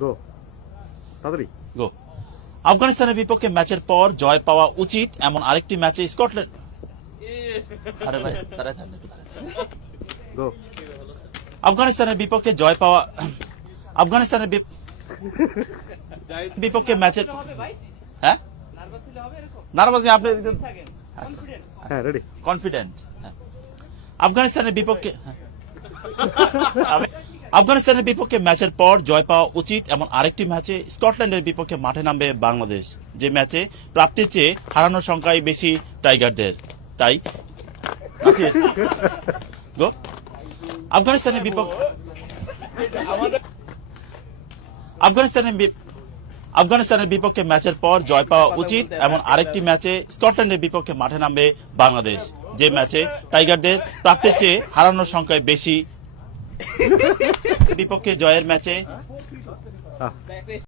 গো তাড়াতাড়ি গো। আফগানিস্তানের বিপক্ষে ম্যাচের পর জয় পাওয়া উচিত এমন আরেকটি ম্যাচে স্কটল্যান্ড। আরে ভাই, দাঁড়ায় থাক, একটু দাঁড়ায় থাক। গো আফগানিস্তানের বিপক্ষে জয় পাওয়া আফগানিস্তানের বিপক্ষে ম্যাচের হ্যাঁ নার্ভাস আপনি হ্যাঁ রেডি কনফিডেন্ট। আফগানিস্তানের বিপক্ষে আফগানিস্তানের বিপক্ষে ম্যাচের পর জয় পাওয়া উচিত এমন আরেকটি ম্যাচে স্কটল্যান্ডের বিপক্ষে মাঠে নামবে বাংলাদেশ, যে ম্যাচে প্রাপ্তির চেয়ে হারানোর সংখ্যাই বেশি টাইগারদের। তাই গো। আফগানিস্তানের বিপক্ষে আফগানিস্তানের বিপক্ষে ম্যাচের পর জয় পাওয়া উচিত এমন আরেকটি ম্যাচে স্কটল্যান্ডের বিপক্ষে মাঠে নামবে বাংলাদেশ, যে ম্যাচে টাইগারদের প্রাপ্তির চেয়ে হারানোর সংখ্যায় বেশি। বিপক্ষে জয়ের ম্যাচে